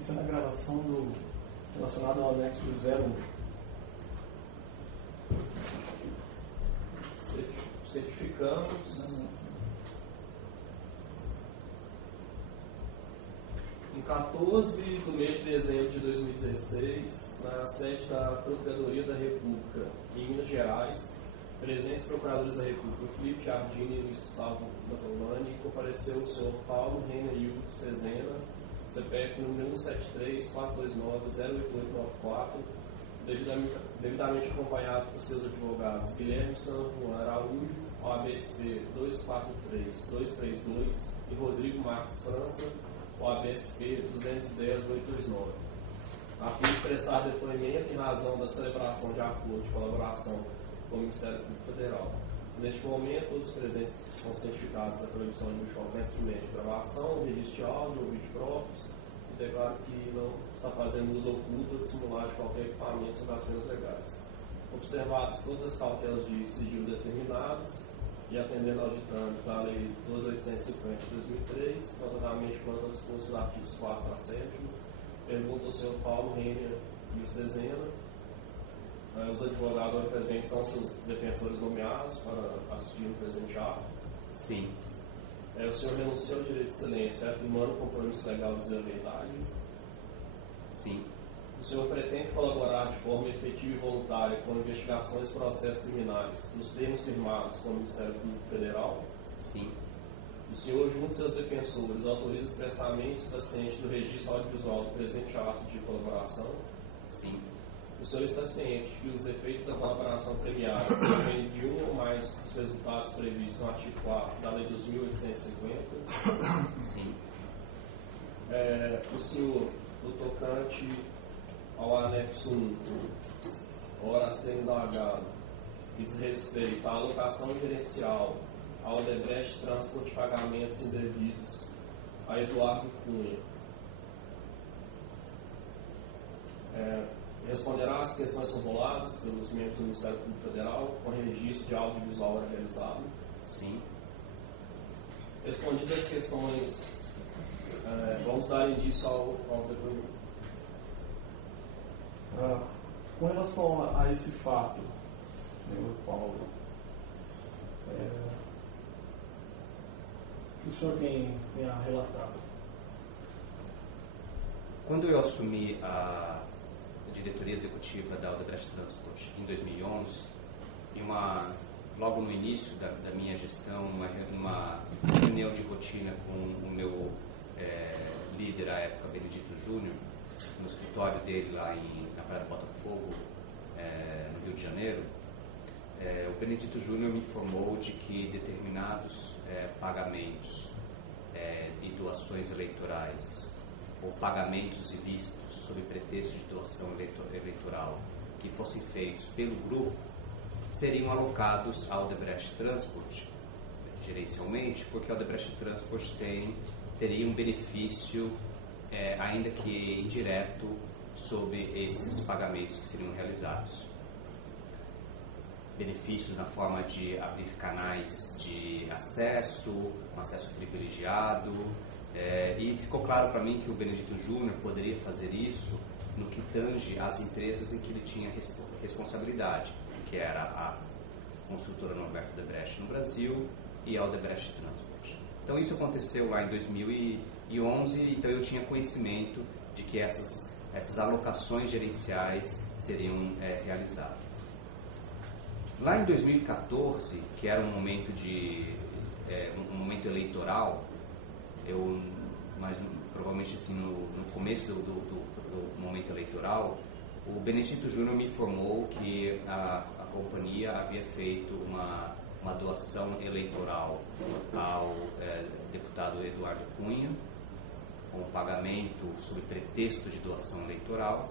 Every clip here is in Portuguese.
Isso é na gravação relacionado ao anexo 01. Certificamos. Em 14 de mês de dezembro de 2016, na sede da Procuradoria da República, em Minas Gerais, presentes procuradores da República, Felipe Jardini e Luiz Gustavo Mantovani, compareceu o senhor Paulo Reina Hildo Cezena, CPF número 173-429-08894, devidamente acompanhado por seus advogados Guilherme San Juan Araújo, OABSP 243-232 e Rodrigo Marques França, OABSP 210-829, a fim de prestar depoimento em razão da celebração de acordo de colaboração com o Ministério Público Federal. Neste momento, todos os presentes são cientificados da proibição de uso de qualquer instrumento de gravação, registro de áudio ou vídeo próprios, e declaro que não está fazendo uso oculto ou dissimulado de qualquer equipamento sob as penas legais. Observadas todas as cautelas de sigilo determinadas e atendendo ao ditame da Lei 12.850 de 2003, notadamente quanto ao disposto dos artigos 4 a 7, pergunta ao senhor Paulo Renner e o Cezena. Os advogados presentes são seus defensores nomeados para assistir no presente ato. Sim. O senhor renunciou ao direito de silêncio, afirmando o compromisso legal de dizer a verdade. Sim. O senhor pretende colaborar de forma efetiva e voluntária com investigações e processos criminais nos termos firmados com o Ministério Público Federal? Sim. O senhor, junto a seus defensores, autoriza expressamente o ciente do registro audiovisual do presente ato de colaboração? Sim. O senhor está ciente que os efeitos da colaboração premiada dependem de um ou mais dos resultados previstos no artigo 4 da Lei 2.850? Sim. O senhor, no tocante ao anexo 1, ora a ser indagado, que diz respeito à alocação gerencial ao Odebrecht Transport de pagamentos indevidos a Eduardo Cunha, responderá às questões formuladas pelos membros do Ministério Público Federal com registro de audiovisual realizado? Sim. Respondidas as questões, vamos dar início ao depoimento. Com relação a esse fato, senhor Paulo, o que o senhor tem a relatar? Quando eu assumi a diretoria executiva da Odebrecht Transport em 2011, logo no início da minha gestão, uma reunião de rotina com o meu líder à época, Benedito Júnior, no escritório dele lá na Praia do Botafogo, no Rio de Janeiro, o Benedito Júnior me informou de que determinados pagamentos e doações eleitorais ou pagamentos ilícitos sob pretexto de doação eleitoral que fossem feitos pelo grupo seriam alocados ao Odebrecht Transport gerencialmente, porque a Odebrecht Transport teria um benefício, ainda que indireto, sobre esses pagamentos que seriam realizados. Benefícios na forma de abrir canais de acesso, um acesso privilegiado, e ficou claro para mim que o Benedito Júnior poderia fazer isso no que tange às empresas em que ele tinha responsabilidade, que era a construtora Norberto Odebrecht no Brasil e a Odebrecht Transport. Então isso aconteceu lá em 2011, então eu tinha conhecimento de que essas alocações gerenciais seriam realizadas. Lá em 2014, que era um momento um momento eleitoral, mas provavelmente assim, no começo do momento eleitoral, o Benedito Júnior me informou que a companhia havia feito uma doação eleitoral ao deputado Eduardo Cunha, com pagamento sob pretexto de doação eleitoral,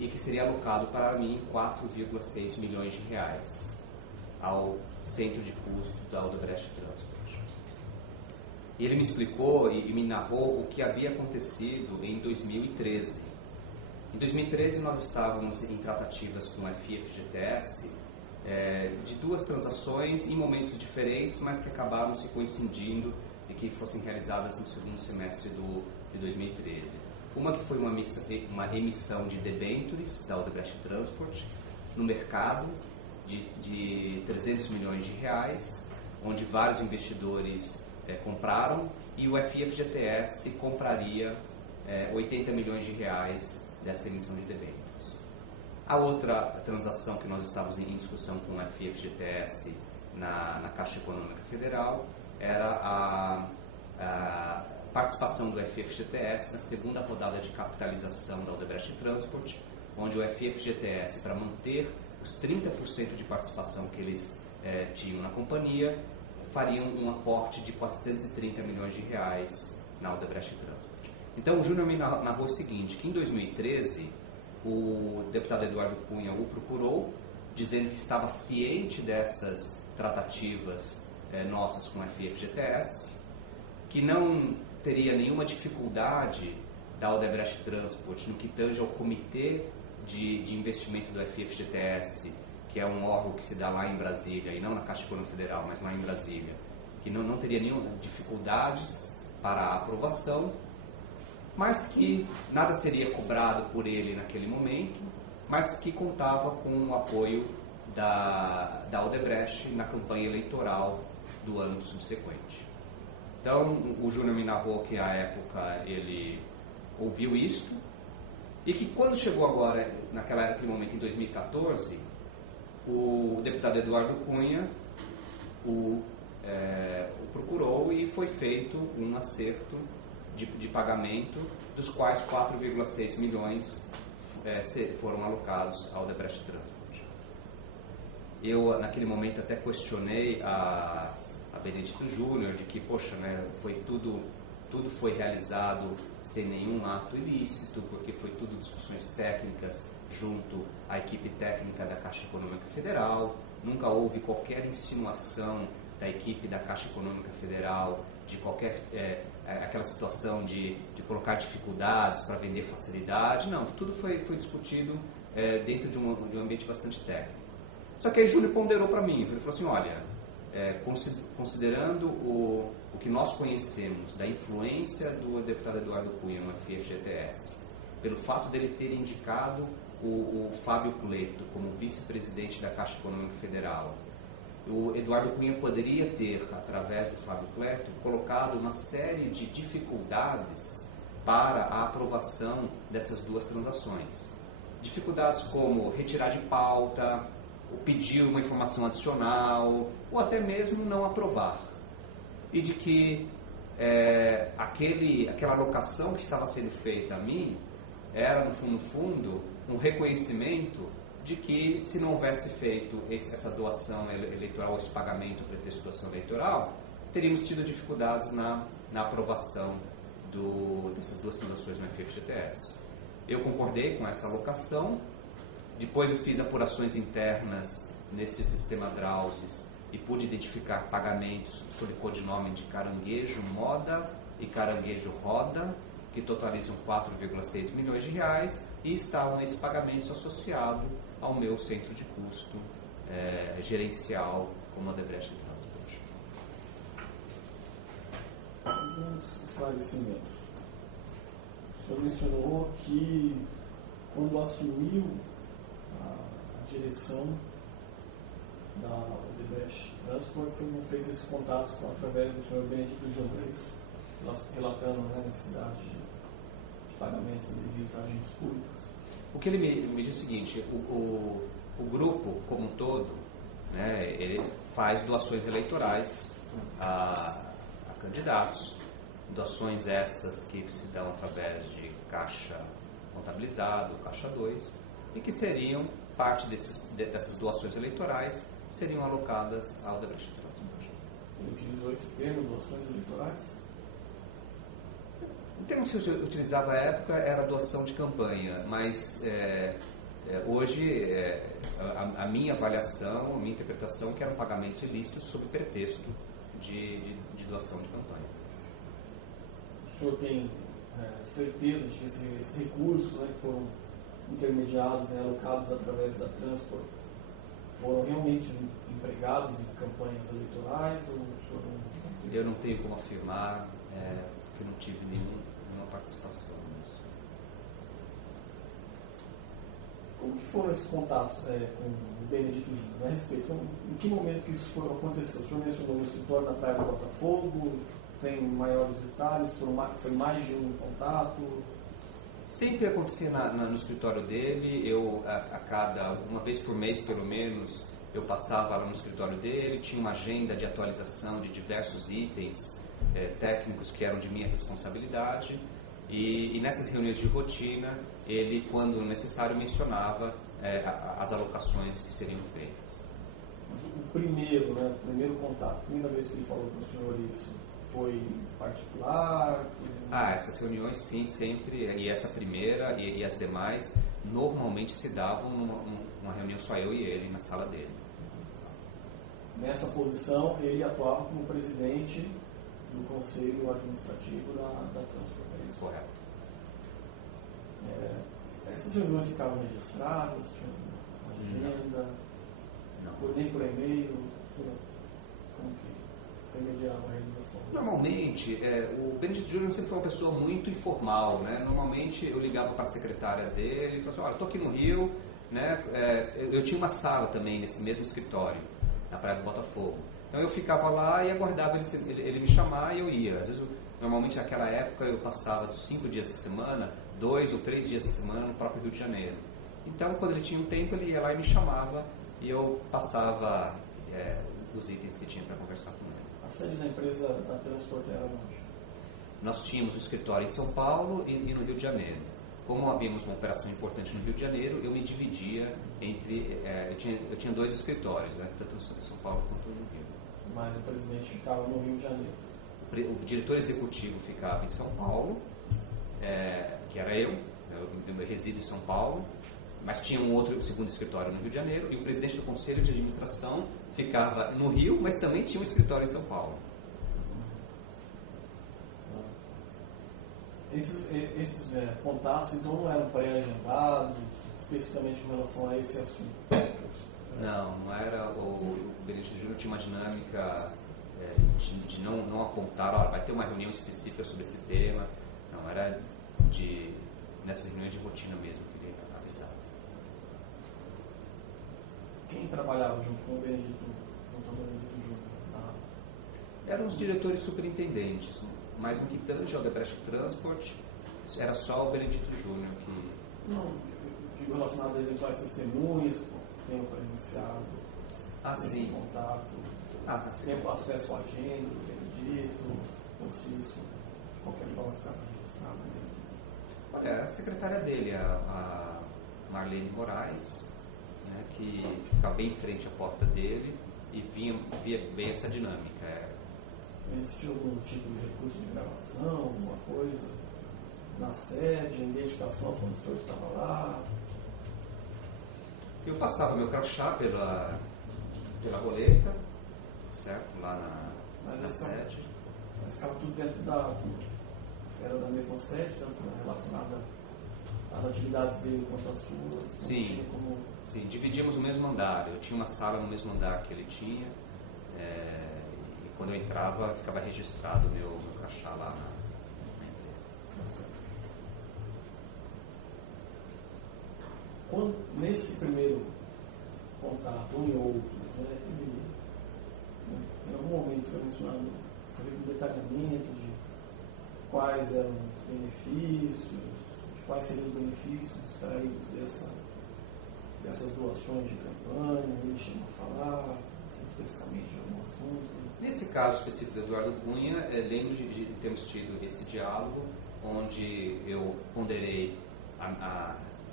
e que seria alocado para mim 4,6 milhões de reais ao centro de custo da Odebrecht Transport. E ele me explicou e me narrou o que havia acontecido em 2013. Em 2013 nós estávamos em tratativas com a FIA-FGTS de duas transações em momentos diferentes, mas que acabaram se coincidindo e que fossem realizadas no segundo semestre de 2013. Uma que foi uma emissão de debêntures da Odebrecht Transport no mercado de 300 milhões de reais, onde vários investidores compraram, e o FIFGTS compraria 80 milhões de reais dessa emissão de debêntures. A outra transação que nós estávamos em discussão com o FIFGTS na Caixa Econômica Federal era a participação do FIFGTS na segunda rodada de capitalização da Odebrecht Transport, onde o FIFGTS, para manter os 30% de participação que eles tinham na companhia, fariam um aporte de 430 milhões de reais na Odebrecht Transport. Então o Júnior me narrou o seguinte, que em 2013 o deputado Eduardo Cunha o procurou, dizendo que estava ciente dessas tratativas nossas com o FIFGTS, que não teria nenhuma dificuldade da Odebrecht Transport no que tange ao comitê de investimento do FIFGTS, que é um órgão que se dá lá em Brasília, e não na Caixa Econômica Federal, mas lá em Brasília, que não teria nenhuma dificuldades para a aprovação, mas que nada seria cobrado por ele naquele momento, mas que contava com o apoio da Odebrecht na campanha eleitoral do ano subsequente. Então, o Júnior me narrou que, à época, ele ouviu isto, e que quando chegou agora, naquele momento, em 2014, o deputado Eduardo Cunha o procurou e foi feito um acerto de pagamento, dos quais 4,6 milhões foram alocados ao Odebrecht Transport. Eu, naquele momento, até questionei a Benedito Júnior de que, poxa, né, tudo foi realizado sem nenhum ato ilícito, porque foi tudo discussões técnicas junto à equipe técnica da Caixa Econômica Federal, nunca houve qualquer insinuação da equipe da Caixa Econômica Federal de qualquer aquela situação de colocar dificuldades para vender facilidade. Não, tudo foi discutido dentro de um ambiente bastante técnico. Só que aí Júnior ponderou para mim, ele falou assim, olha, considerando o que nós conhecemos da influência do deputado Eduardo Cunha no FIFGTS, pelo fato dele ter indicado o Fábio Cleto como vice-presidente da Caixa Econômica Federal, o Eduardo Cunha poderia ter, através do Fábio Cleto, colocado uma série de dificuldades para a aprovação dessas duas transações. Dificuldades como retirar de pauta, ou pedir uma informação adicional, ou até mesmo não aprovar. E de que aquela alocação que estava sendo feita a mim era, no fundo, um reconhecimento de que, se não houvesse feito essa doação eleitoral, esse pagamento para pretexto de doação eleitoral, teríamos tido dificuldades na aprovação dessas duas transações no FIFGTS. Eu concordei com essa alocação, depois eu fiz apurações internas nesse sistema Drauses e pude identificar pagamentos sob codinome de Caranguejo Moda e Caranguejo Roda, que totalizam 4,6 milhões de reais, e estavam esses pagamentos associados ao meu centro de custo gerencial como Odebrecht Transport. Alguns esclarecimentos. O senhor mencionou que quando assumiu a direção da Odebrecht Transport foram feitos esses contatos através do senhor Benedito Júnior, relatando a necessidade de pagamentos devidos a agentes públicos. O que ele me diz é o seguinte, o grupo como um todo, né, ele faz doações eleitorais a candidatos, doações estas que se dão através de caixa contabilizado, caixa 2, e que seriam, parte dessas doações eleitorais, seriam alocadas ao Odebrecht Transport. Ele utilizou esse termo, doações eleitorais? O termo que se utilizava à época era doação de campanha, mas hoje a minha avaliação, a minha interpretação, que eram pagamentos ilícitos sob pretexto de doação de campanha. O senhor tem certeza de que esses recursos, né, que foram intermediados, alocados através da Transport, foram realmente empregados em campanhas eleitorais ou foram... Eu não tenho como afirmar, porque eu não tive nenhuma participação nisso. Como que foram esses contatos com o Benedito Júnior, a respeito? Em que momento que isso aconteceu? O senhor mencionou o escritório na Praia do Botafogo, tem maiores detalhes, foi mais de um contato? Sempre acontecia no escritório dele, uma vez por mês pelo menos, eu passava lá no escritório dele, tinha uma agenda de atualização de diversos itens técnicos que eram de minha responsabilidade, e nessas reuniões de rotina, ele, quando necessário, mencionava as alocações que seriam feitas. O primeiro contato, a primeira vez que ele falou para o senhor isso, foi particular? Essas reuniões sim, sempre, e essa primeira e as demais, normalmente se davam numa reunião só eu e ele, na sala dele. Nessa posição, ele atuava como presidente do Conselho Administrativo da Transport. Correto. Essas reuniões ficavam registradas, tinha uma agenda, nem por e-mail, como que intermediava a realização? Normalmente, o Benedito Júnior sempre foi uma pessoa muito informal, né? Normalmente eu ligava para a secretária dele e falava assim, olha, estou aqui no Rio, né? Eu tinha uma sala também nesse mesmo escritório, na Praia do Botafogo. Então eu ficava lá e aguardava ele me chamar e eu ia. Às vezes, normalmente naquela época eu passava 5 dias da semana, 2 ou 3 dias da semana no próprio Rio de Janeiro. Então quando ele tinha um tempo ele ia lá e me chamava e eu passava os itens que tinha para conversar com ele. A sede da empresa da Transport era onde? Nós tínhamos um escritório em São Paulo e no Rio de Janeiro. Como havíamos uma operação importante no Rio de Janeiro, eu me dividia entre... eu tinha 2 escritórios, né, tanto em São Paulo quanto no Rio. Mas o presidente ficava no Rio de Janeiro. O diretor executivo ficava em São Paulo, que era eu resido em São Paulo, mas tinha um segundo escritório no Rio de Janeiro, e o presidente do Conselho de Administração ficava no Rio, mas também tinha um escritório em São Paulo. Esses contatos, então, não eram pré-agendados, especificamente com relação a esse assunto? Não era. O Benedito Júnior tinha uma dinâmica de não apontar, olha, vai ter uma reunião específica sobre esse tema. Não, era nessas reuniões de rotina mesmo que ele avisava. Quem trabalhava junto com o Benedito Júnior? Eram os diretores superintendentes, mas no que tange ao Odebrecht Transport, era só o Benedito Júnior que... Não, digo relacionado a eventuais testemunhas, tenham presenciado esse contato, tenham acesso à agenda do Benedito, ou se isso de qualquer forma ficava registrado mesmo. A secretária dele, a Marlene Moraes, né, que ficava bem em frente à porta dele e via bem essa dinâmica. Existiu algum tipo de recurso de gravação, alguma coisa na sede, identificação quando o senhor estava lá? Eu passava meu crachá pela roleta, certo? Lá na sede. Mas ficava tudo dentro era da mesma sede, tanto relacionada às atividades dele quanto às suas? Sim, sim, dividíamos o mesmo andar. Eu tinha uma sala no mesmo andar que ele tinha. E quando eu entrava, ficava registrado o meu crachá lá na empresa. Nesse primeiro contato, ou em outros, né, em algum momento foi mencionado, foi feito um detalhamento de quais eram os benefícios, de quais seriam os benefícios extraídos dessas doações de campanha, ele chegou a falar especificamente de algum assunto. Nesse caso específico do Eduardo Cunha, lembro de termos tido esse diálogo, onde eu ponderei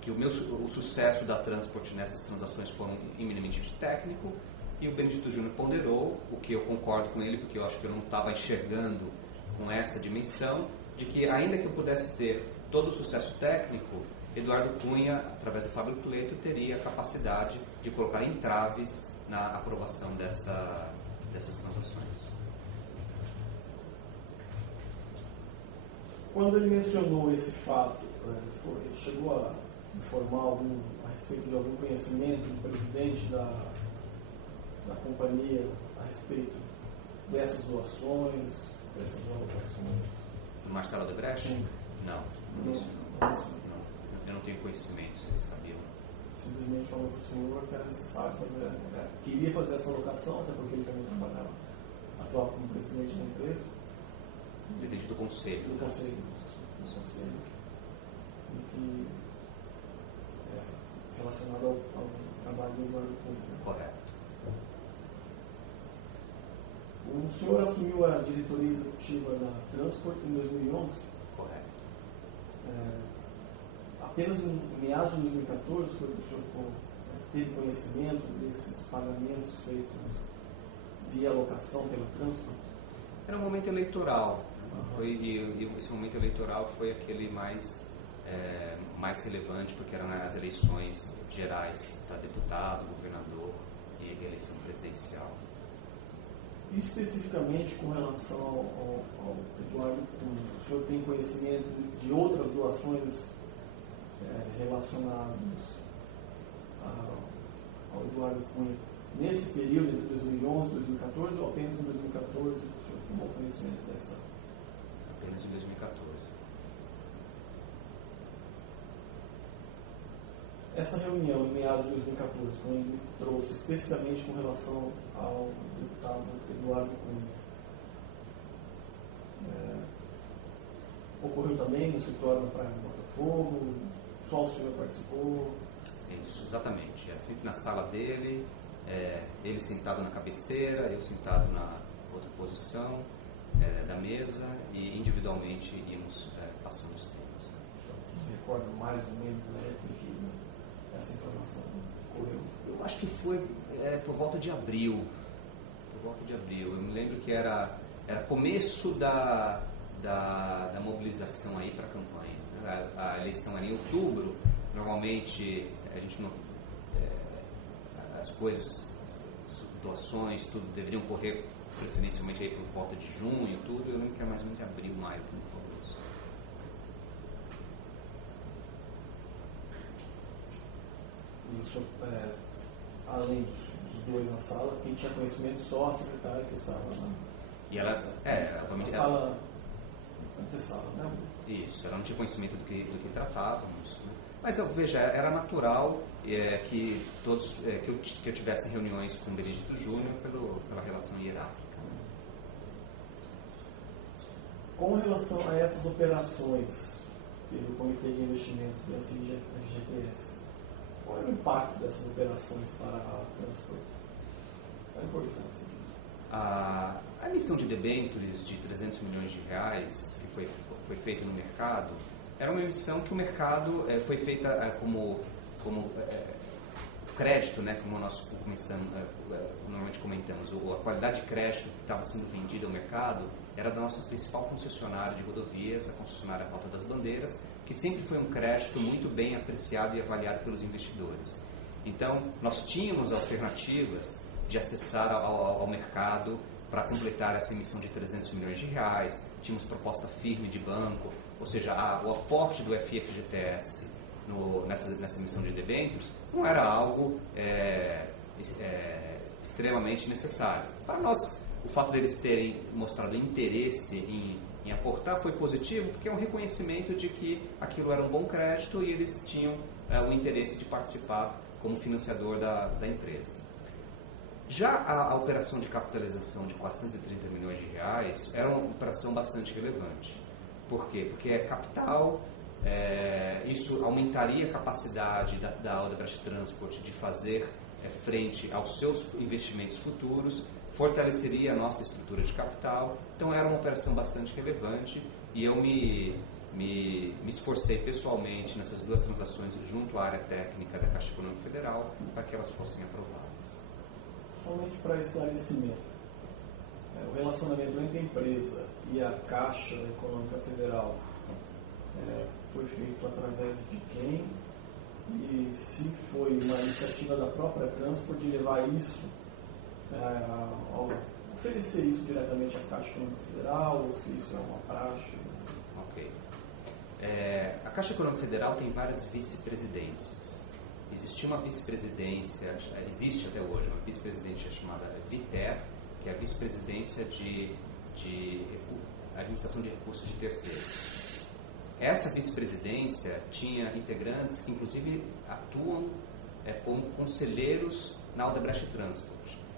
que o sucesso da Transport nessas transações foram eminentemente técnico, e o Benedito Júnior ponderou, o que eu concordo com ele, porque eu acho que eu não estava enxergando com essa dimensão, de que ainda que eu pudesse ter todo o sucesso técnico, Eduardo Cunha, através do Fábio Tuleto, teria a capacidade de colocar entraves na aprovação dessas transações. Quando ele mencionou esse fato, ele chegou a informar a respeito de algum conhecimento do presidente na companhia a respeito dessas doações, dessas alocações? Do Marcelo Odebrecht? Sim. Não. Não. Eu não tenho conhecimento, vocês sabiam. Simplesmente falou para o senhor que era necessário fazer, queria fazer essa alocação, até porque ele também trabalhava, atuava como presidente da empresa. Presidente do conselho. Do conselho. E que relacionado ao trabalho do Eduardo Cunha. Correto. O senhor assumiu a diretoria executiva da Transport em 2011? Correto. Apenas em meados de 2014 foi que o senhor teve conhecimento desses pagamentos feitos via alocação pela Transport? Era um momento eleitoral. E esse momento eleitoral foi aquele mais relevante, porque eram as eleições gerais para deputado, governador e eleição presidencial. E especificamente com relação ao Eduardo Cunha, o senhor tem conhecimento de outras doações relacionadas ao Eduardo Cunha nesse período entre 2011 e 2014 ou apenas em 2014 o senhor tomou conhecimento dessa? Apenas em 2014. Essa reunião em meados de 2014, quando ele trouxe especificamente com relação ao deputado Eduardo Cunha, ocorreu também no escritório da Praia do Botafogo? Só o senhor participou? Isso, exatamente. Era sempre na sala dele, ele sentado na cabeceira, eu sentado na outra posição da mesa e individualmente íamos passando os temas. Você recorda mais ou menos a época que essa informação ocorreu? Eu acho que foi por volta de abril. Eu me lembro que era começo da mobilização aí para a campanha. A eleição era em outubro. Normalmente a gente não, as coisas, as doações, tudo deveriam correr preferencialmente aí por volta de junho, tudo. Eu lembro que era mais ou menos em abril, maio que me falou isso. E o senhor, além dos dois na sala, quem tinha conhecimento só a secretária que estava E ela, na sala antessala, né? Isso, ela não tinha conhecimento do que tratávamos, né? Mas veja, era natural que eu tivesse reuniões com o Benedito Júnior pela relação hierárquica. Com relação a essas operações pelo Comitê de Investimentos da FGTS, qual é o impacto dessas operações para a Transport? Qual a importância disso? A emissão de debêntures de 300 milhões de reais que foi feita no mercado era uma emissão que o mercado foi feita como crédito, né, como nós normalmente comentamos. A qualidade de crédito que estava sendo vendida ao mercado era da nossa principal concessionária de rodovias, a concessionária Rota das Bandeiras, que sempre foi um crédito muito bem apreciado e avaliado pelos investidores. Então, nós tínhamos alternativas de acessar ao mercado para completar essa emissão de 300 milhões de reais, tínhamos proposta firme de banco, ou seja, o aporte do FIFGTS nessa emissão de debêntures não era algo extremamente necessário. Para nós, o fato deles terem mostrado interesse em aportar foi positivo, porque é um reconhecimento de que aquilo era um bom crédito e eles tinham o interesse de participar como financiador da empresa. Já a operação de capitalização de 430 milhões de reais era uma operação bastante relevante. Por quê? Porque é capital, isso aumentaria a capacidade da Odebrecht Transport de fazer frente aos seus investimentos futuros, fortaleceria a nossa estrutura de capital. Então era uma operação bastante relevante e eu me esforcei pessoalmente nessas duas transações junto à área técnica da Caixa Econômica Federal para que elas fossem aprovadas. Somente para esclarecimento, o relacionamento entre a empresa e a Caixa Econômica Federal foi feito através de quem? E se foi uma iniciativa da própria Transport de levar isso, oferecer isso diretamente à Caixa Econômica Federal, ou se isso é uma praxe? Ok. A Caixa Econômica Federal tem várias vice-presidências. existia uma vice-presidência, existe até hoje, uma vice-presidência chamada VITER, que é a vice-presidência de administração de recursos de terceiros. Essa vice-presidência tinha integrantes que inclusive atuam como conselheiros na Odebrecht Transport.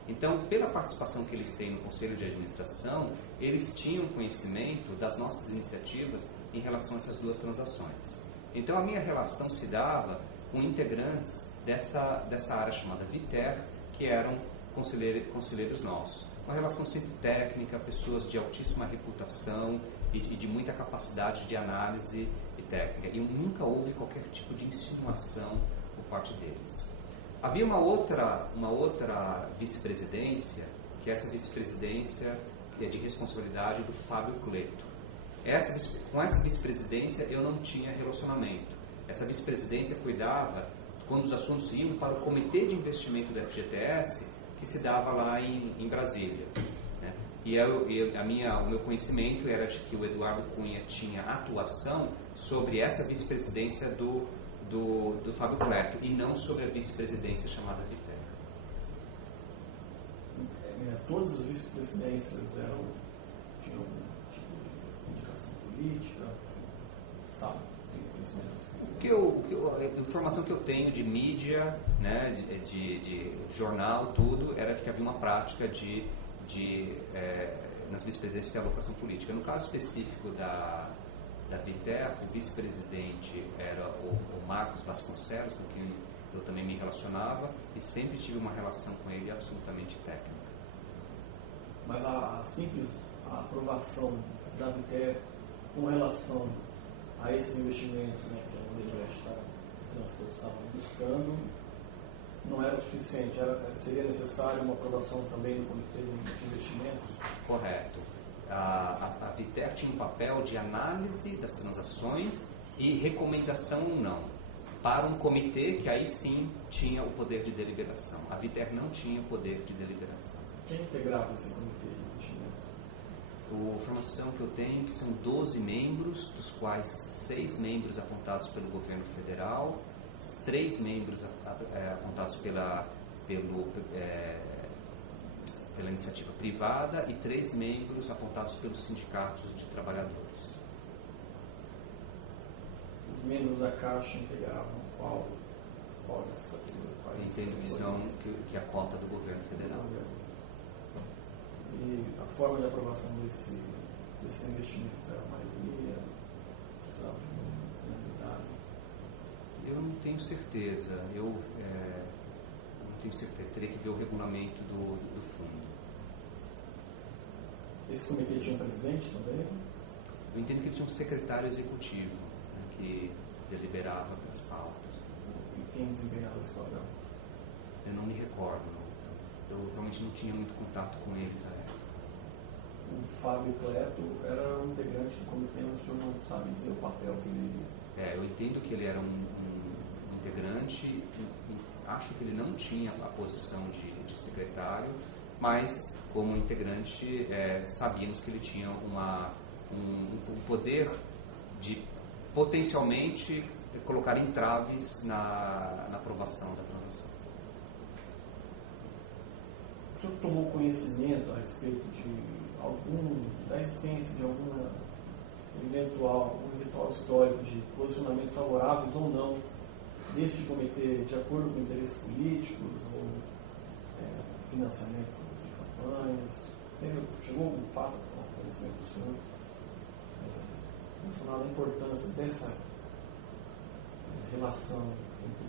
Então, pela participação que eles têm no Conselho de Administração, eles tinham conhecimento das nossas iniciativas em relação a essas duas transações. Então, a minha relação se dava com integrantes dessa área chamada VITER, que eram conselheiros nossos. Uma relação sempre técnica, pessoas de altíssima reputação e de muita capacidade de análise e técnica. E nunca houve qualquer tipo de insinuação por parte deles. Havia uma outra vice-presidência, que é essa vice-presidência de responsabilidade do Fábio Cleto. Com essa vice-presidência eu não tinha relacionamento. Essa vice-presidência cuidava quando os assuntos iam para o Comitê de Investimento do FGTS, que se dava lá em Brasília. Né? E o meu conhecimento era de que o Eduardo Cunha tinha atuação sobre essa vice-presidência do Fábio Cleto e não sobre a vice-presidência chamada VITER. Todas as vice-presidências tinham algum tipo de indicação política, sabe? Tem conhecimento? A informação que eu tenho de mídia, né, de jornal, tudo, era de que havia uma prática nas vice-presidências de alocação política. No caso específico da VITER, o vice-presidente era o Marcos Vasconcelos, com quem eu também me relacionava, e sempre tive uma relação com ele absolutamente técnica. Mas a simples aprovação da VITER com relação a esses investimentos, né, que a Odebrecht Transport estava buscando, não era o suficiente. Seria necessário uma aprovação também do Comitê de Investimentos? Correto. A VITER tinha um papel de análise das transações e recomendação ou não, para um comitê que aí sim tinha o poder de deliberação. A VITER não tinha o poder de deliberação. Quem integrava esse comitê de investimentos? A informação que eu tenho é que são 12 membros, dos quais 6 membros apontados pelo governo federal, 3 membros apontados pela iniciativa privada e 3 membros apontados pelos sindicatos de trabalhadores. Os membros da Caixa integravam qual dessas categorias? Eu entendo que são que a cota do governo federal. E a forma de aprovação desses investimentos era a maioria? Precisava de unanimidade? Eu não tenho certeza. Não tenho certeza. Teria que ver o regulamento do fundo. Esse comitê tinha um presidente também? Eu entendo que ele tinha um secretário executivo, né, que deliberava as pautas. E quem desempenhava esse papel? Eu não me recordo. Eu realmente não tinha muito contato com eles à época. O Fábio Cleto era um integrante do comitê, mas o senhor não sabe dizer o papel que ele... Eu entendo que ele era um integrante, e acho que ele não tinha a posição de secretário, mas como integrante sabíamos que ele tinha um poder de potencialmente colocar entraves na aprovação da transação. O senhor tomou conhecimento a respeito da existência de algum eventual histórico de posicionamentos favoráveis ou não deste comitê de acordo com interesses políticos ou financiamento de campanhas? Chegou algum fato ao conhecimento do senhor relacionado à importância dessa relação entre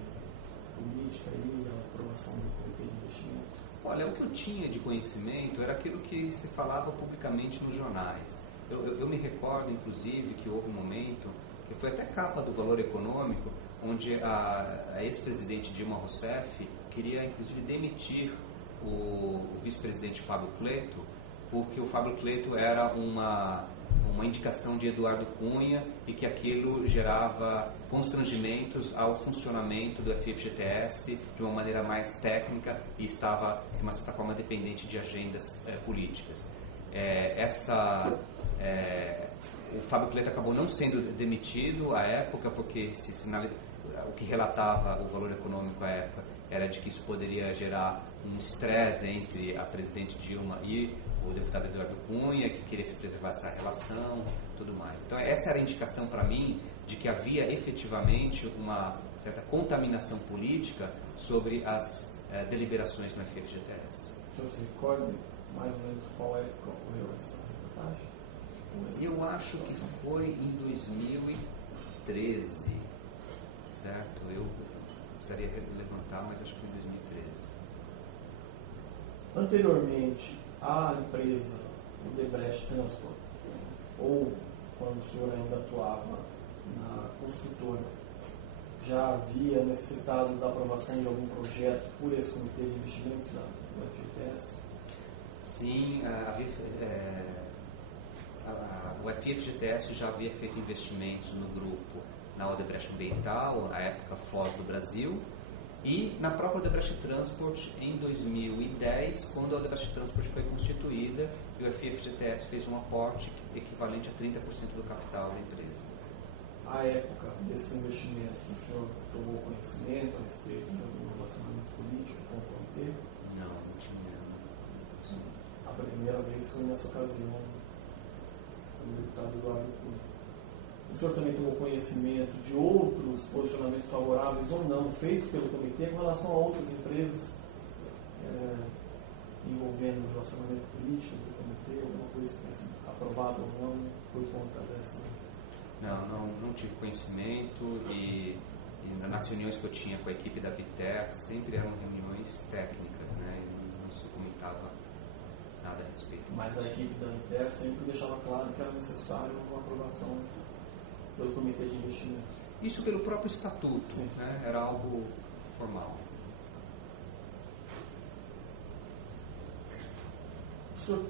política e a aprovação do comitê de investimentos? Olha, o que eu tinha de conhecimento era aquilo que se falava publicamente nos jornais. Eu me recordo, inclusive, que houve um momento, que foi até capa do Valor Econômico, onde a ex-presidente Dilma Rousseff queria, inclusive, demitir o vice-presidente Fábio Cleto, porque o Fábio Cleto era uma indicação de Eduardo Cunha e que aquilo gerava constrangimentos ao funcionamento do FGTS de uma maneira mais técnica e estava, de uma certa forma, dependente de agendas políticas. O Fábio Cleto acabou não sendo demitido à época porque o que relatava o valor econômico à época era de que isso poderia gerar um estresse entre a presidente Dilma e o deputado Eduardo Cunha, que queria se preservar essa relação, tudo mais. Então essa era a indicação para mim de que havia efetivamente uma certa contaminação política sobre as deliberações no FFGTS. O senhor se recorda mais ou menos qual época ocorreu essa reportagem? Eu acho que foi em 2013, certo? Eu precisaria levantar, mas acho que foi em 2013. Anteriormente, a empresa, o Odebrecht Transport, ou quando o senhor ainda atuava na construtora, já havia necessitado da aprovação de algum projeto por esse comitê de investimentos do FGTS? Sim, o FFGTS já havia feito investimentos no grupo na Odebrecht Ambiental, na época Foz do Brasil, e na própria Odebrecht Transport em 2010, quando a Odebrecht Transport foi constituída e o FFGTS fez um aporte equivalente a 30% do capital da empresa. À época desses investimentos, o senhor tomou conhecimento a respeito de algum relacionamento político com o comitê? Não, não tinha. Sim. A primeira vez foi nessa ocasião com o deputado Eduardo Cunha. O senhor também tomou conhecimento de outros posicionamentos favoráveis ou não feitos pelo comitê com relação a outras empresas envolvendo o relacionamento político do comitê, alguma coisa que tenha sido aprovada ou não por conta dessa? Não tive conhecimento e nas reuniões que eu tinha com a equipe da Vitex sempre eram reuniões técnicas, né? E não se comentava nada a respeito. Mas a equipe da Vitex sempre deixava claro que era necessário uma aprovação pelo Comitê de Investimentos. Isso pelo próprio estatuto, né? Era algo formal. O senhor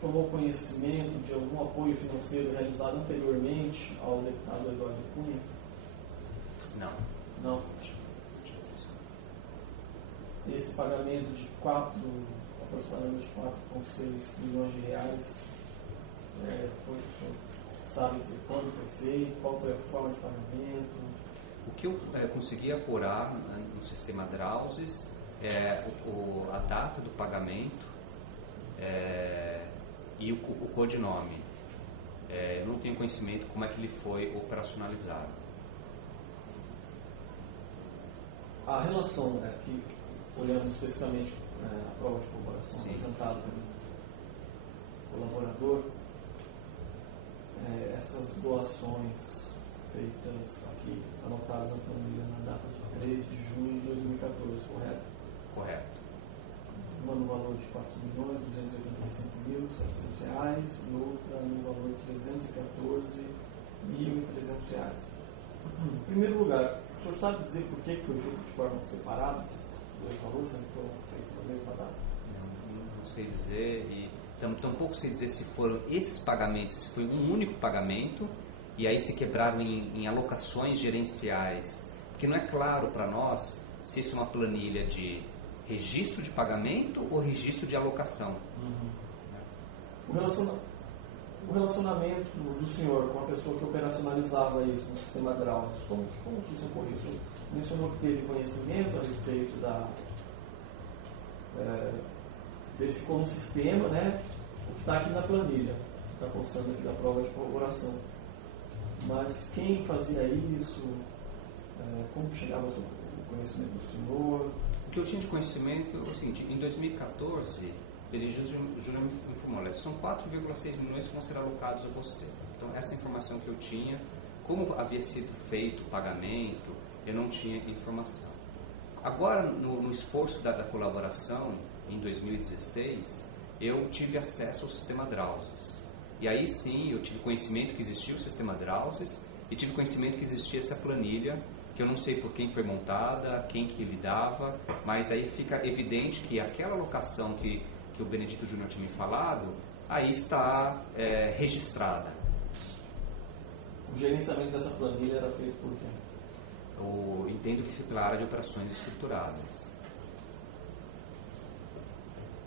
tomou conhecimento de algum apoio financeiro realizado anteriormente ao deputado Eduardo Cunha? Não. Não. Esse pagamento de aproximadamente 4,6 milhões de reais, o senhor sabe dizer quando foi feito, qual foi a forma de pagamento? O que eu consegui apurar no sistema Drausis é a data do pagamento e o codinome. Eu não tenho conhecimento como é que ele foi operacionalizado. A relação que, olhando especificamente a prova de colaboração apresentada pelo colaborador, essas doações feitas aqui, anotadas na planilha na data de 13 de junho de 2014, correto? Correto. Uma no valor de R$ 4.285.700 e outra no valor de R$ 314.300. Em primeiro lugar, o senhor sabe dizer por que foi feito de forma separada os dois valores, se não foram feitos na mesma data? Não sei dizer, e tampouco sei dizer se foram esses pagamentos, se foi um único pagamento e aí se quebraram em alocações gerenciais, porque não é claro para nós se isso é uma planilha de registro de pagamento ou registro de alocação. O relacionamento do senhor com a pessoa que operacionalizava isso no sistema Drausis, como que isso ocorreu? O senhor mencionou que teve conhecimento a respeito verificou no sistema, né, o que está aqui na planilha, que está constando aqui da prova de colaboração. Mas quem fazia isso? Como chegava o conhecimento do senhor? O que eu tinha de conhecimento é o seguinte: em 2014, Benedito Júnior me informou, olha, são 4,6 milhões que vão ser alocados a você. Então, essa informação que eu tinha, como havia sido feito o pagamento, eu não tinha informação. Agora, no esforço da colaboração, em 2016, eu tive acesso ao sistema Drausis. E aí sim, eu tive conhecimento que existia o sistema Drausis e tive conhecimento que existia essa planilha, que eu não sei por quem foi montada, quem que lidava, mas aí fica evidente que aquela alocação que o Benedito Júnior tinha me falado, aí está registrada. O gerenciamento dessa planilha era feito por quem? Eu entendo que pela área de operações estruturadas.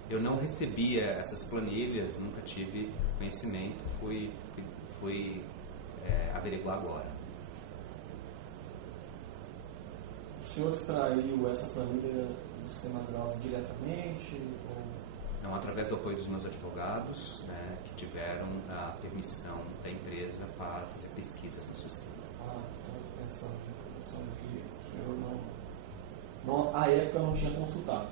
Eu não recebia essas planilhas, nunca tive conhecimento, fui averiguar agora. senhor extraiu essa planilha do sistema Drauzio diretamente? Ou... Não, através do apoio dos meus advogados, né, que tiveram a permissão da empresa para fazer pesquisas no sistema. Estou pensando em informações que o senhor não, à época não tinha consultado.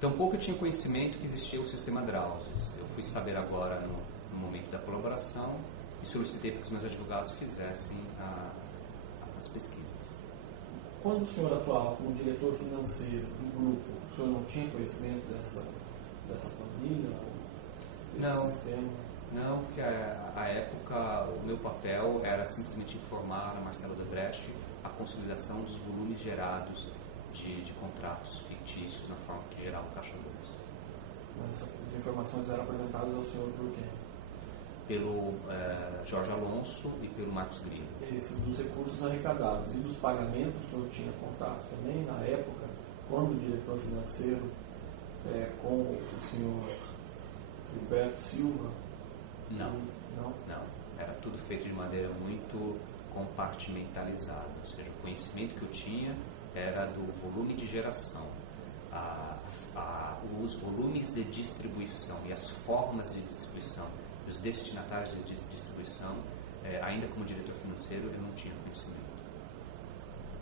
Tampouco eu tinha conhecimento que existia o sistema Drauzio. Eu fui saber agora no momento da colaboração e solicitei para que os meus advogados fizessem as pesquisas. Quando o senhor atuava como diretor financeiro do grupo, o senhor não tinha conhecimento dessa planilha? Não. Sistema? Não, porque à época o meu papel era simplesmente informar a Marcelo Odebrecht a consolidação dos volumes gerados de contratos fictícios na forma que gerava o Caixa 2. Mas essas informações eram apresentadas ao senhor por quem? Pelo Jorge Alonso e pelo Marcos Grilo. Esses dos recursos arrecadados e dos pagamentos, o senhor tinha contato também na época, quando o diretor financeiro com o senhor Gilberto Silva? Não. Não? Não. Era tudo feito de maneira muito compartimentalizada. Ou seja, o conhecimento que eu tinha era do volume de geração. Os volumes de distribuição e as formas de distribuição, os destinatários de distribuição, ainda como diretor financeiro, eu não tinha conhecimento.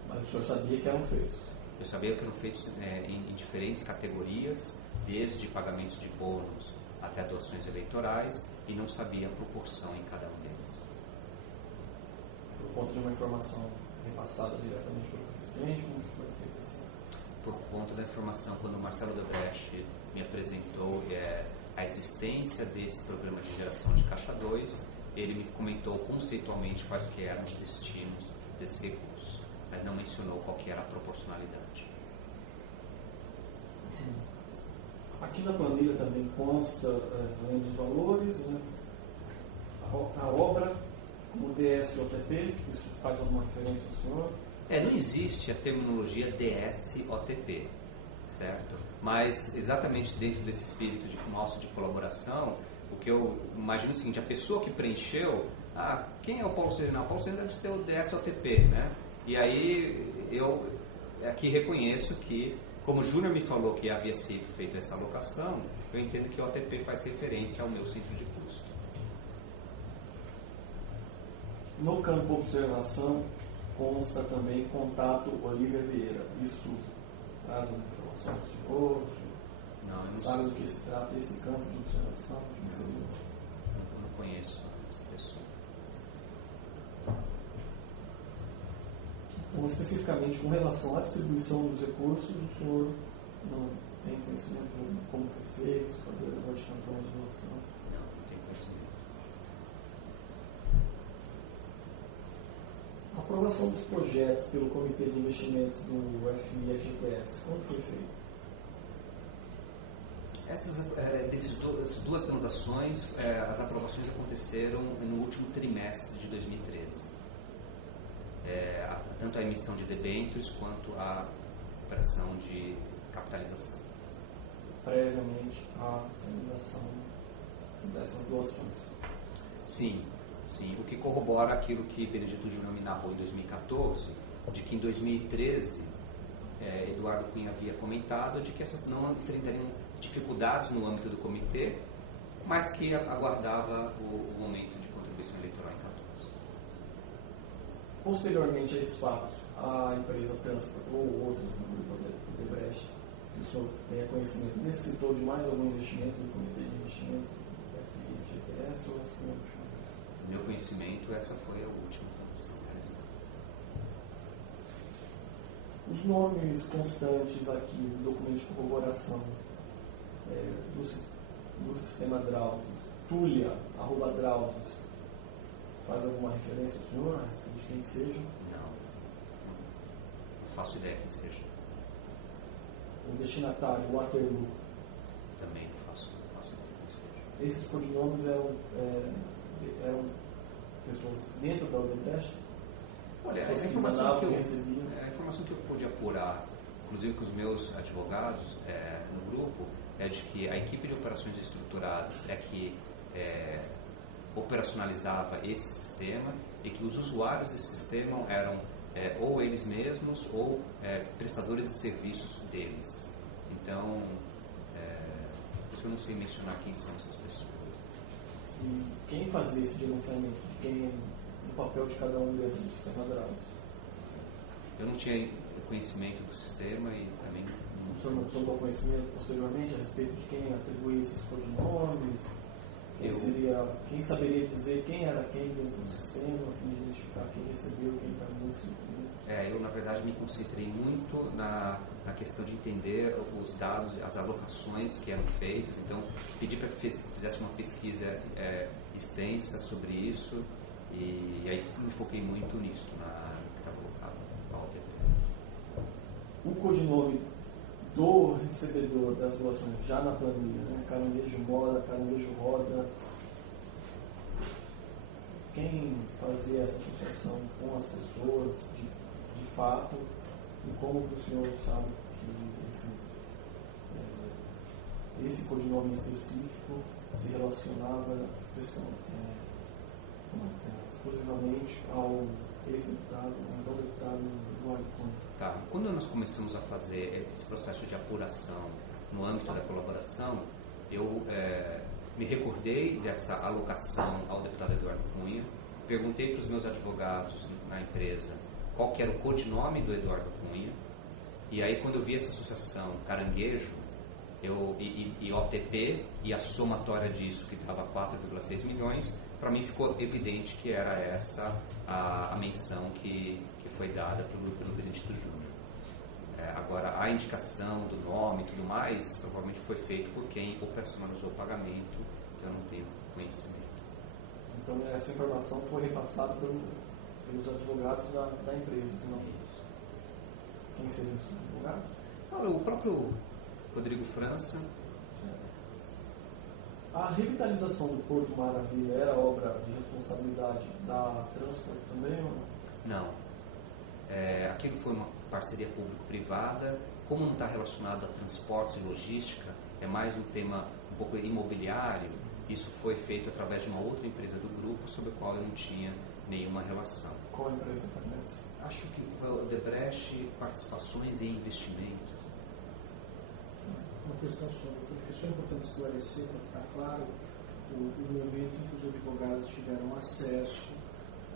Mas o senhor sabia que eram feitos? Eu sabia que eram feitos em diferentes categorias, desde pagamentos de bônus até doações eleitorais, e não sabia a proporção em cada um deles. Por conta de uma informação repassada diretamente pelo presidente, como que foi feito assim? Por conta da informação, quando o Marcelo Odebrecht me apresentou a existência desse programa de geração de Caixa 2, ele me comentou conceitualmente quais que eram os destinos desse recurso, mas não mencionou qual que era a proporcionalidade. Aqui na planilha também consta, além dos valores, né, a obra como DSOTP, isso faz alguma referência ao senhor? Não existe a terminologia DSOTP, certo? Mas exatamente dentro desse espírito nosso de colaboração, o que eu imagino é o seguinte: a pessoa que preencheu, quem é o Paulo Serena? O Paulo Serena deve ser o DSOTP, né? E aí eu aqui reconheço que, como o Júnior me falou que havia sido feita essa alocação, eu entendo que o OTP faz referência ao meu centro de custo. No campo observação consta também contato Olívia Vieira. Isso traz uma informação do senhor? Não, eu não sabe sei. do que se trata esse campo de observação? Eu não conheço essa pessoa. Então, especificamente com relação à distribuição dos recursos, o senhor não tem conhecimento de como foi feito, fazer a de campanha de doação? Não tenho conhecimento. A aprovação dos projetos pelo Comitê de Investimentos do FMI-FGTS, quando foi feito? Essas duas transações, as aprovações aconteceram no último trimestre de 2013. Tanto a emissão de debêntures quanto a operação de capitalização. Previamente à realização dessas doações? Sim. O que corrobora aquilo que Benedito Júnior me narrou em 2014, de que em 2013 Eduardo Cunha havia comentado de que essas não enfrentariam dificuldades no âmbito do comitê, mas que aguardava o momento de contribuição eleitoral em 14. Posteriormente a esses fatos, a empresa Transport ou outras no grupo Odebrecht, que o senhor tenha conhecimento, necessitou de mais algum investimento do Comitê de Investimento do FMI-FGTS ou essa foi a última? No meu conhecimento, essa foi a última transação realizada. Os nomes constantes aqui do documento de corroboração do sistema Drauzio, Túlia, @Drauzio, faz alguma referência ao senhor a respeito de quem seja? Não faço ideia quem seja. O destinatário, o Waterloo. Também não faço ideia quem seja. Esses codinomes eram pessoas dentro da Odebrecht? Olha, a informação que eu pude apurar, inclusive com os meus advogados no grupo, é de que a equipe de operações estruturadas é que operacionalizava esse sistema e que os usuários desse sistema eram ou eles mesmos ou prestadores de serviços deles. Então, por isso eu não sei mencionar quem são essas pessoas. E quem fazia esse gerenciamento de quem no papel de cada um dentro do sistema Drauzio? Eu não tinha conhecimento do sistema e também não... O senhor não tomou conhecimento posteriormente a respeito de quem atribuía esses codinomes? Quem saberia dizer quem era quem dentro do sistema, a fim de identificar quem recebeu, quem pagou esse documento? Eu, na verdade, me concentrei muito na questão de entender os dados, as alocações que eram feitas. Então, pedi para que fizesse uma pesquisa extensa sobre isso e aí me foquei muito nisso, no que está colocado na OTP. O codinome do recebedor das doações já na planilha, né? Caranguejo Moda, Caranguejo Roda. Quem fazia essa associação com as pessoas de fato e como o senhor sabe que esse codinome específico se relacionava exclusivamente ao ex-deputado, então deputado Eduardo Cunha. Tá. Quando nós começamos a fazer esse processo de apuração no âmbito da colaboração, eu me recordei dessa alocação ao deputado Eduardo Cunha, perguntei para os meus advogados na empresa qual que era o codinome do Eduardo Cunha, e aí quando eu vi essa associação Caranguejo e OTP e a somatória disso, que dava 4,6 milhões, para mim ficou evidente que era essa a menção que foi dada pelo Benedito Júnior. Agora, a indicação do nome e tudo mais, provavelmente foi feito por quem operacionalizou o pagamento, que eu não tenho conhecimento. Então, essa informação foi repassada pelos advogados da empresa, não? Quem seriam os advogados? O próprio Rodrigo França. A revitalização do Porto Maravilha era obra de responsabilidade da Transport também ou não? Não. Aquilo foi uma parceria público-privada. Como não está relacionado a transportes e logística, é mais um tema um pouco imobiliário. Isso foi feito através de uma outra empresa do grupo, sobre a qual eu não tinha nenhuma relação. Qual empresa parece? Acho que foi o Odebrecht Participações e Investimentos. Uma questão sobre, porque isso é importante esclarecer, para ficar claro, o momento em que os advogados tiveram acesso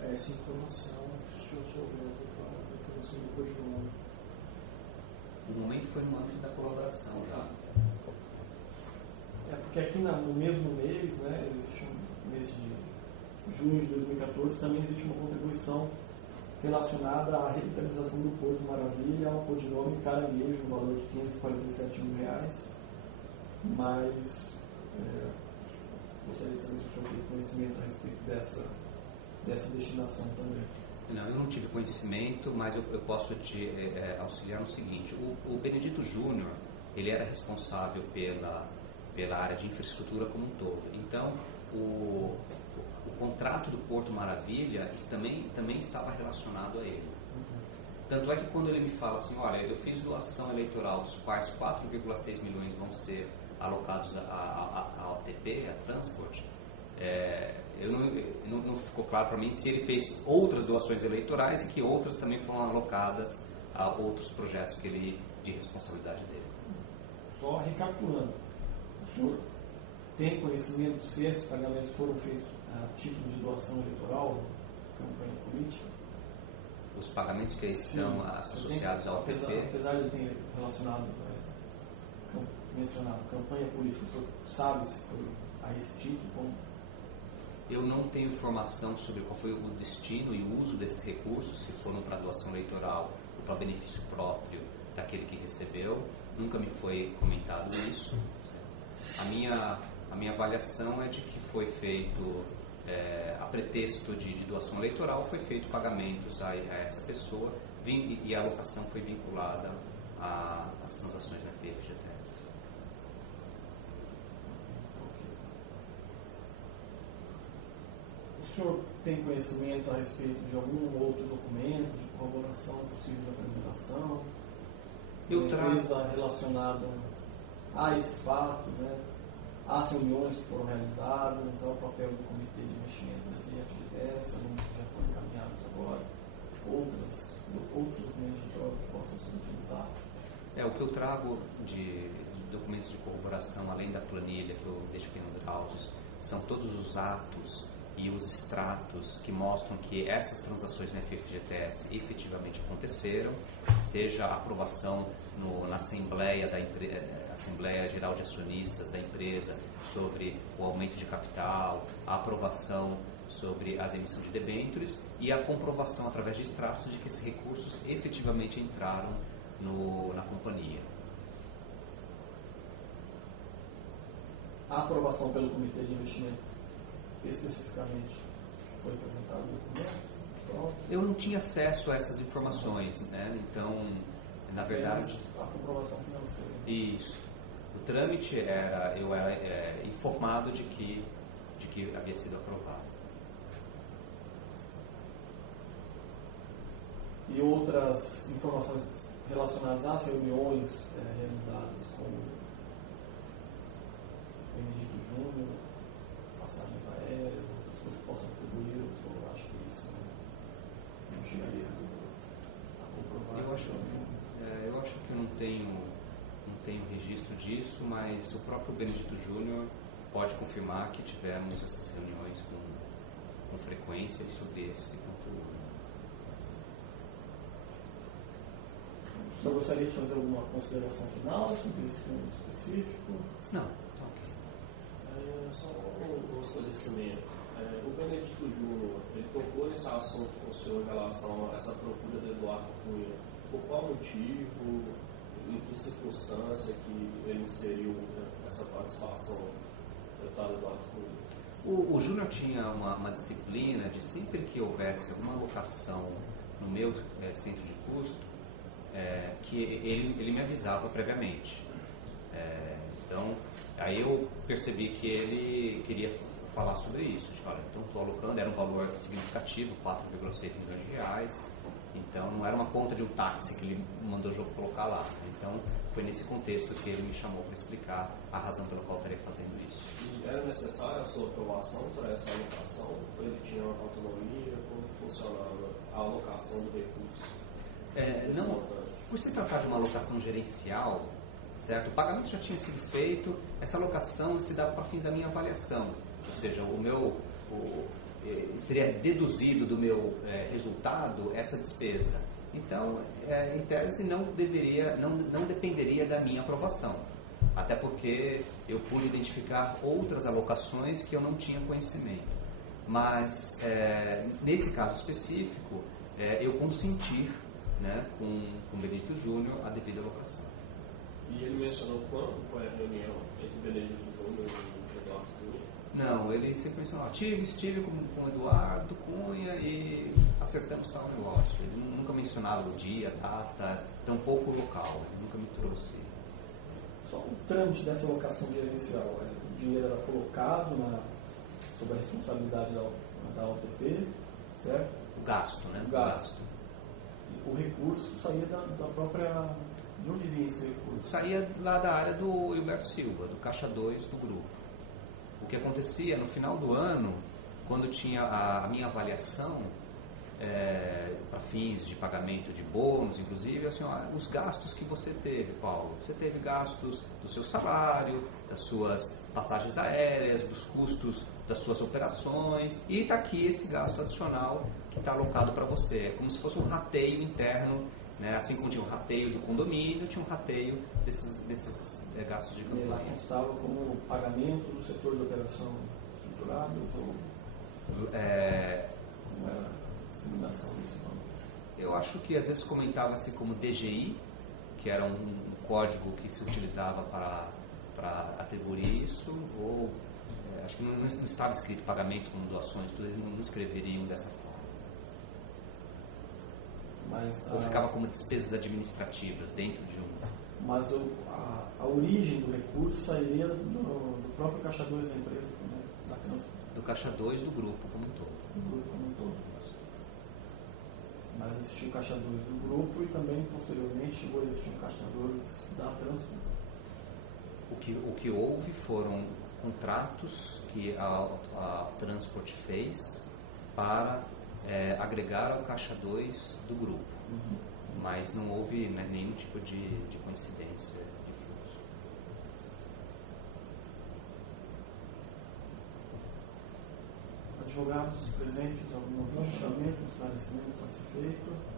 a essa informação, se o senhor souber a informação do codinome. O momento foi no âmbito da colaboração já. Porque aqui no mesmo mês, né, existe um mês de junho de 2014, também existe uma contribuição relacionada à revitalização do Porto Maravilha, ao codinome Caranguejo, no valor de R$547 mil, mas gostaria de saber se o senhor tem conhecimento a respeito dessa destinação também. Não, eu não tive conhecimento, mas eu posso te auxiliar no seguinte. O Benedito Júnior, ele era responsável pela área de infraestrutura como um todo. Então, o contrato do Porto Maravilha também estava relacionado a ele. Tanto é que quando ele me fala assim, olha, eu fiz doação eleitoral, dos quais 4,6 milhões vão ser alocados à OTP, à Transport, não ficou claro para mim se ele fez outras doações eleitorais e que outras também foram alocadas a outros projetos de responsabilidade dele. Só recapitulando, o senhor tem conhecimento se esses pagamentos foram feitos a título de doação eleitoral, campanha política? Os pagamentos que estão associados ao OTP? Apesar de ele ter mencionado campanha política, o senhor sabe se foi a esse título? Eu não tenho informação sobre qual foi o destino e o uso desses recursos, se foram para doação eleitoral ou para benefício próprio daquele que recebeu. Nunca me foi comentado isso. A minha avaliação é de que foi feito, a pretexto de doação eleitoral, foi feito pagamentos a essa pessoa e a alocação foi vinculada às transações na FGTS. O senhor tem conhecimento a respeito de algum outro documento de corroboração possível de apresentação? Empresa relacionada a esse fato, né? Às reuniões que foram realizadas, ao papel do Comitê de Investimento da FGTS, alguns que já foram encaminhados agora, outras O que eu trago de documentos de corroboração, além da planilha que eu identifiquei no Drauzes, são todos os atos e os extratos que mostram que essas transações no FGTS efetivamente aconteceram, seja a aprovação na Assembleia Assembleia Geral de Acionistas da empresa sobre o aumento de capital, a aprovação sobre as emissões de debêntures e a comprovação através de extratos de que esses recursos efetivamente entraram na companhia. A aprovação pelo Comitê de Investimento, especificamente, foi apresentado no documento? Então, eu não tinha acesso a essas informações, né? Então, na verdade... A comprovação financeira. Isso. O trâmite eu era informado de que havia sido aprovado. E outras informações relacionadas às reuniões realizadas com o Benedito Júnior, passagens aéreas, outras coisas que possam atribuir, eu acho que isso não chegaria a comprovar. Eu acho que eu não tenho registro disso, mas o próprio Benedito Júnior pode confirmar que tivemos essas reuniões com frequência e sobre esse conteúdo. O senhor gostaria de fazer alguma consideração final sobre esse ponto específico? Não. Só um esclarecimento. O Benedito Júnior, ele tocou nesse assunto com o senhor em relação a essa procura do Eduardo Cunha. Por qual motivo, em que circunstância que ele inseriu essa participação do deputado Eduardo Cunha? O Júnior tinha uma disciplina de sempre que houvesse alguma alocação no meu centro de custo, que ele me avisava previamente. Então, aí eu percebi que ele queria falar sobre isso. Olha, então estou alocando, era um valor significativo, 4,6 milhões de reais. Então, não era uma conta de um táxi que ele mandou o jogo colocar lá. Então, foi nesse contexto que ele me chamou para explicar a razão pela qual eu estaria fazendo isso. E era necessária a sua aprovação para essa alocação? Ou ele tinha uma autonomia? Como funcionava a alocação do recurso? Não, por se tratar de uma alocação gerencial, certo? O pagamento já tinha sido feito, essa alocação se dá para fins da minha avaliação. Ou seja, seria deduzido do meu resultado essa despesa. Então, em tese, não dependeria da minha aprovação. Até porque eu pude identificar outras alocações que eu não tinha conhecimento. Mas, nesse caso específico, eu consenti, né, com o Benedito Júnior a devida alocação. E ele mencionou quando foi a reunião entre Benedito Júnior e Eduardo Cunha? Não, ele sempre mencionou, estive com o Eduardo Cunha e acertamos tal negócio. Ele nunca mencionava o dia, a data, tampouco o local, ele nunca me trouxe. Só o trâmite dessa alocação gerencial, o dinheiro era colocado sob a responsabilidade da OTP, certo? O gasto, né? O gasto. E o recurso saía da própria... De onde vinha esse recurso? Saía lá da área do Hilberto Silva, do Caixa 2 do grupo. O que acontecia no final do ano, quando tinha a minha avaliação para fins de pagamento de bônus, inclusive, assim, os gastos que você teve, Paulo. Você teve gastos do seu salário, das suas passagens aéreas, dos custos das suas operações, e está aqui esse gasto adicional que está alocado para você. É como se fosse um rateio interno, né? Assim como tinha um rateio do condomínio, tinha um rateio desses gastos de campanha. Ele constava como pagamentos do setor de operação estruturados ou como era a discriminação desse nome? Eu acho que às vezes comentava-se como DGI, que era um código que se utilizava para atribuir isso, ou acho que não estava escrito pagamentos como doações, tudo, eles não escreveriam dessa forma. Ou ficava como despesas administrativas dentro de um... Mas a origem do recurso sairia do próprio Caixa 2 da empresa, né? Da Transco. Do Caixa 2 do grupo como um todo. Do grupo como um todo. Mas existiu o Caixa 2 do grupo e também, posteriormente, chegou a existir um Caixa 2 da Transco. O que houve foram contratos que a Transport fez para agregar ao caixa 2 do grupo, mas não houve, né, nenhum tipo de coincidência de fluxo. Advogados presentes, algum questionamento, esclarecimento a ser feito?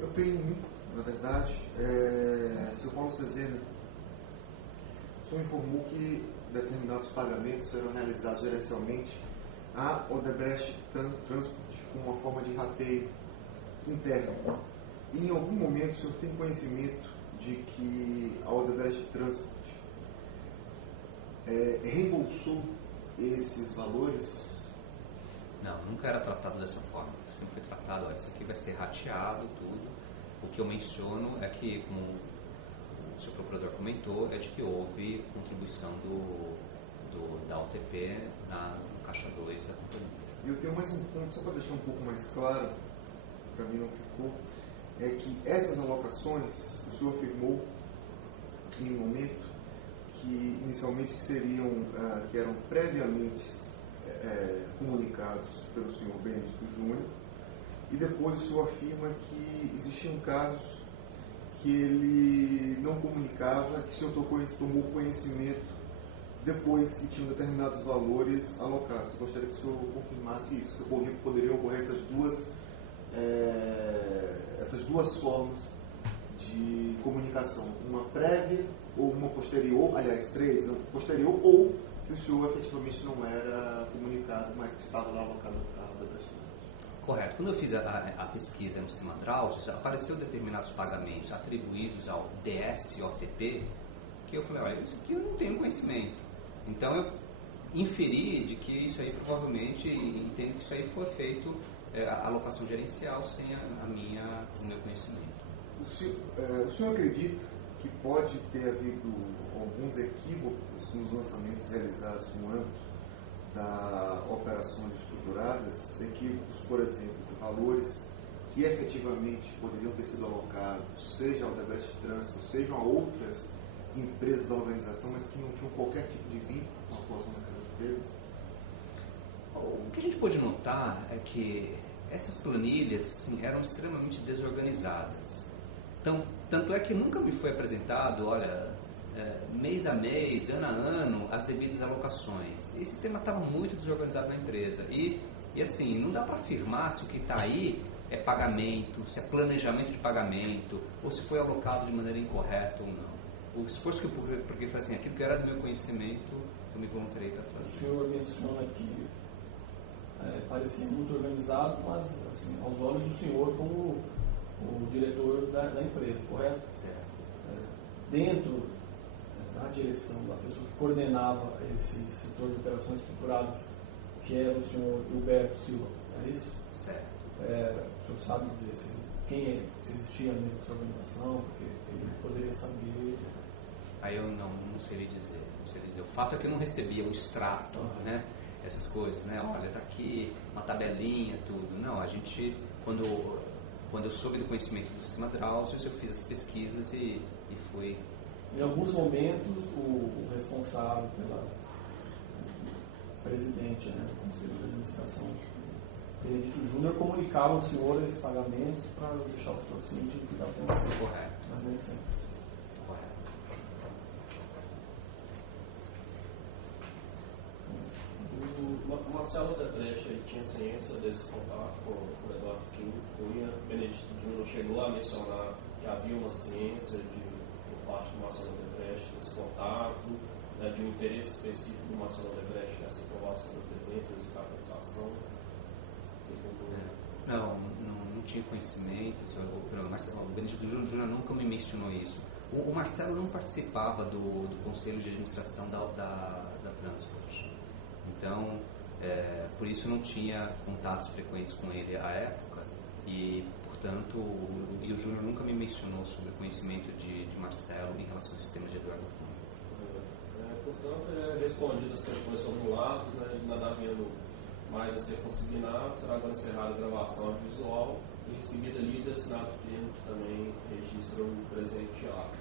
Eu tenho um, na verdade. Sr. Paulo Cezena, o senhor informou que determinados pagamentos serão realizados gerencialmente à Odebrecht Transport como uma forma de rateio interno. E em algum momento o senhor tem conhecimento de que a Odebrecht Transport reembolsou esses valores? Não, nunca era tratado dessa forma. Sempre foi tratado, olha, isso aqui vai ser rateado, tudo. O que eu menciono é que, como o seu procurador comentou, é de que houve contribuição da OTP no caixa 2 da companhia. Eu tenho mais um ponto, só para deixar um pouco mais claro, para mim não ficou, é que essas alocações, o senhor afirmou em um momento que inicialmente que eram previamente comunicados pelo senhor Benedito Júnior, e depois o senhor afirma que existiam casos que ele não comunicava, que o senhor tomou conhecimento depois que tinham determinados valores alocados. Gostaria que o senhor confirmasse isso, que poderiam ocorrer essas duas formas de comunicação, uma prévia ou uma posterior, aliás, três, posterior, ou que o senhor efetivamente não era comunicado, mas que estava lá alocado no carro da Odebrecht. Correto. Quando eu fiz a pesquisa no sistema Drauzes, apareceu determinados pagamentos atribuídos ao DSOTP, que eu falei, olha, isso aqui eu não tenho conhecimento. Então eu inferi de que isso aí provavelmente, entendo que isso aí foi feito a alocação gerencial sem o meu conhecimento. O senhor acredita que pode ter havido alguns equívocos nos lançamentos realizados no âmbito da operações estruturadas, equívocos, por exemplo, de valores que efetivamente poderiam ter sido alocados, seja ao Odebrecht Transport, sejam a outras empresas da organização, mas que não tinham qualquer tipo de vínculo com a atuação daquelas empresas? O que a gente pode notar é que essas planilhas assim, eram extremamente desorganizadas. Tanto é que nunca me foi apresentado, olha, mês a mês, ano a ano, as devidas alocações. Esse tema estava muito desorganizado na empresa. E assim, não dá para afirmar se o que está aí é pagamento, se é planejamento de pagamento, ou se foi alocado de maneira incorreta ou não. O esforço que eu porque foi assim, aquilo que era do meu conhecimento, eu me voluntariei para trazer. O senhor menciona que parecia muito organizado, mas assim, aos olhos do senhor como o diretor da empresa, correto? Certo. Dentro da direção, da pessoa que coordenava esse setor de operações estruturadas, que era o senhor Gilberto Silva, é isso? Certo. O senhor sabe dizer se existia mesmo essa organização, porque ele poderia saber. Aí eu não sei lhe dizer. O fato é que eu não recebia o extrato, né? Essas coisas, né? Olha, está aqui uma tabelinha, tudo. Não, a gente, quando eu soube do conhecimento do sistema Drauzes, eu fiz as pesquisas e fui. Em alguns momentos, o responsável pela presidente, né, do Conselho de Administração, Benedito Júnior, comunicava ao senhor esses pagamentos para deixar o senhor ciente do que estava sendo feito. Correto. Mas nem sempre. Correto. O Marcelo Odebrecht tinha ciência desse contato com o Eduardo Cunha. Benedito Júnior chegou a mencionar que havia uma ciência por parte do Marcelo Odebrecht desse contato, né, de um interesse específico do Marcelo Odebrecht nessa aprovação das debêntures e capitalização. Não tinha conhecimento. O Benedito Júnior nunca me mencionou isso. O Marcelo não participava do Conselho de Administração da Transport. Então, por isso não tinha contatos frequentes com ele à época e, portanto, o Júnior nunca me mencionou sobre o conhecimento de Marcelo em relação ao sistema de Eduardo Cunha. Portanto, respondido as questões formuladas, né, nada havendo mais a ser consignado, será agora encerrada a gravação audiovisual e em seguida lido e assinado o termo que também registra o presente ato.